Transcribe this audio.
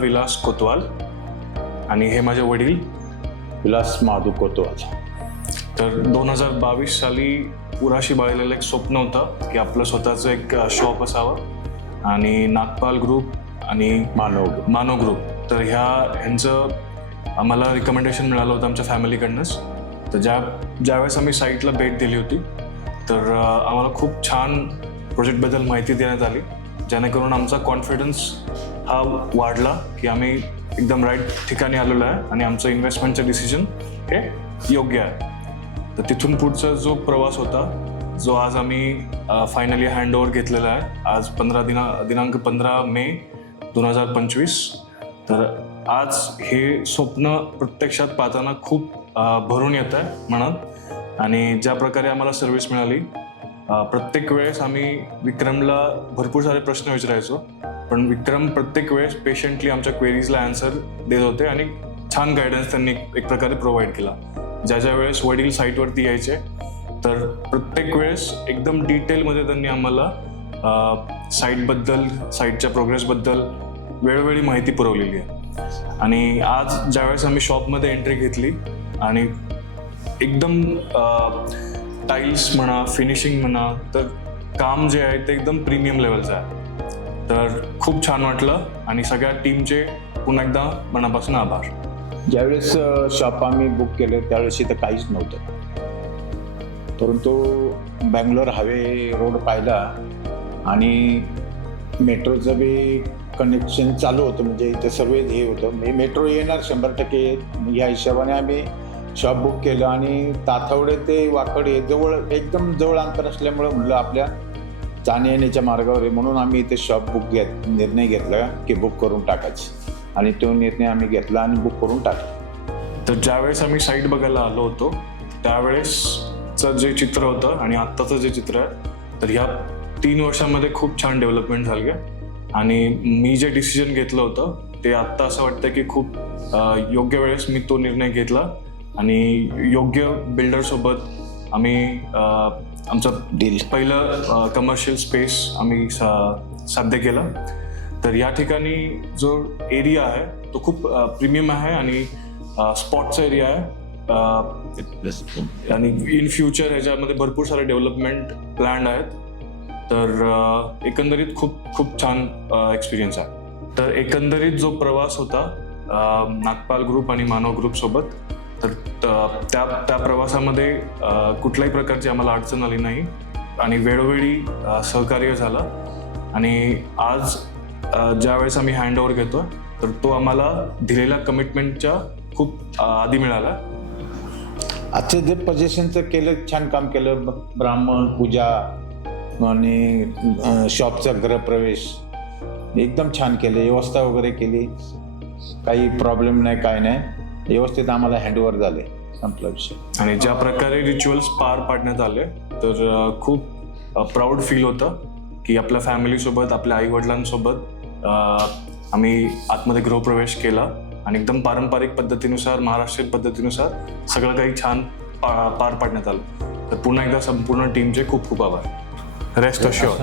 विलास कोतवाल आणि हे माझे वडील विलास महादू कोतवाल. तर 2022 साली उराशी बाळगलेलं एक स्वप्न होतं की आपलं स्वतःचं एक शॉप असावं आणि नागपाल ग्रुप आणि मानव ग्रुप तर ह्यांचं आम्हाला रिकमेंडेशन मिळालं होतं आमच्या फॅमिलीकडनंच. तर ज्यावेळेस आम्ही साईटला भेट दिली होती तर आम्हाला खूप छान प्रोजेक्टबद्दल माहिती देण्यात आली, जेणेकरून आमचा कॉन्फिडन्स हा वाढला की आम्ही एकदम राईट ठिकाणी आलेलो आहे आणि आमचं इन्व्हेस्टमेंटचं डिसिजन हे योग्य आहे. तर तिथून पुढचा जो प्रवास होता जो आज आम्ही फायनली हँडओव्हर घेतलेला आहे आज दिनांक 15 मे 2025. तर आज हे स्वप्न प्रत्यक्षात पाहताना खूप भरून येत आहे मनात. आणि ज्या प्रकारे आम्हाला सर्व्हिस मिळाली, प्रत्येक वेळेस आम्ही विक्रमला भरपूर सारे प्रश्न विचारायचो, पण विक्रम प्रत्येक वेळेस पेशंटली आमच्या क्वेरीजला आन्सर देत होते आणि छान गायडन्स त्यांनी एक प्रकारे प्रोव्हाइड केला. ज्या वेळेस वडील साईटवरती यायचे तर प्रत्येक वेळेस एकदम डिटेलमध्ये त्यांनी आम्हाला साईटबद्दल, साईटच्या प्रोग्रेसबद्दल वेळोवेळी माहिती पुरवलेली आहे. आणि आज ज्यावेळेस आम्ही शॉपमध्ये एंट्री घेतली आणि एकदम टाईल्स म्हणा, फिनिशिंग म्हणा, तर काम जे आहे ते एकदम प्रीमियम लेवलचं आहे. तर खूप छान वाटलं आणि सगळ्या टीमचे पुन्हा एकदा मनापासून आभार. ज्यावेळेस शॉप आम्ही बुक केलं त्यावेळेस इथं काहीच नव्हतं, परंतु बँगलोर हायवे रोड पाहिला आणि मेट्रोचं बी कनेक्शन चालू होतं, म्हणजे इथं सर्व हे होतं, मेट्रो येणार 100%. या हिशोबाने आम्ही शॉप बुक केलं आणि ताथवडे ते वाकडी जवळ, एकदम जवळ अंतर असल्यामुळे म्हणलं आपल्या जाण्या येण्याच्या मार्गावर आहे, म्हणून आम्ही इथे शॉप निर्णय घेतला की बुक करून टाकायची. आणि तो निर्णय आम्ही घेतला आणि बुक करून टाकला. तर ज्यावेळेस आम्ही साईट बघायला आलो होतो त्यावेळेसचं जे चित्र होतं आणि आत्ताचं जे चित्र आहे, तर ह्या 3 वर्षांमध्ये खूप छान डेव्हलपमेंट झाली आहे. आणि मी जे डिसिजन घेतलं होतं ते आत्ता असं वाटतं की खूप योग्य वेळेस मी तो निर्णय घेतला आणि योग्य बिल्डरसोबत आम्ही आमचं पहिलं कमर्शियल स्पेस आम्ही साध्य केलं. तर या ठिकाणी जो एरिया आहे तो खूप प्रीमियम आहे आणि स्पॉटचा एरिया आहे आणि इन फ्युचर ह्याच्यामध्ये भरपूर सारे डेव्हलपमेंट प्लॅन आहेत. तर एकंदरीत खूप छान एक्सपिरियन्स आहे. तर एकंदरीत जो प्रवास होता नागपाल ग्रुप आणि मानव ग्रुप सोबत, तर त्या प्रवासामध्ये कुठल्याही प्रकारची आम्हाला अडचण आली नाही आणि वेळोवेळी सहकार्य झालं. आणि आज ज्यावेळेस आम्ही हँडओव्हर घेतो तर तो आम्हाला दिलेल्या कमिटमेंटच्या खूप आधी मिळाला. आजचं जे पोझिशनचं केलं, छान काम केलं. ब्राह्मण पूजा आणि शॉपचा गृहप्रवेश एकदम छान केलं, व्यवस्था वगैरे केली, काही प्रॉब्लेम नाही, काय नाही, व्यवस्थित आम्हाला हँडओव्हर झाले, संपला विषय. आणि ज्या प्रकारे रिच्युअल्स पार पाडण्यात आले तर खूप प्राऊड फील होतं की आपल्या फॅमिलीसोबत, आपल्या आईवडिलांसोबत आम्ही आतमध्ये गृहप्रवेश केला आणि एकदम पारंपरिक पद्धतीनुसार, महाराष्ट्रीयन पद्धतीनुसार सगळं काही छान पार पाडण्यात आलं. तर पुन्हा एकदा संपूर्ण टीमचे खूप आभार. Rest assured.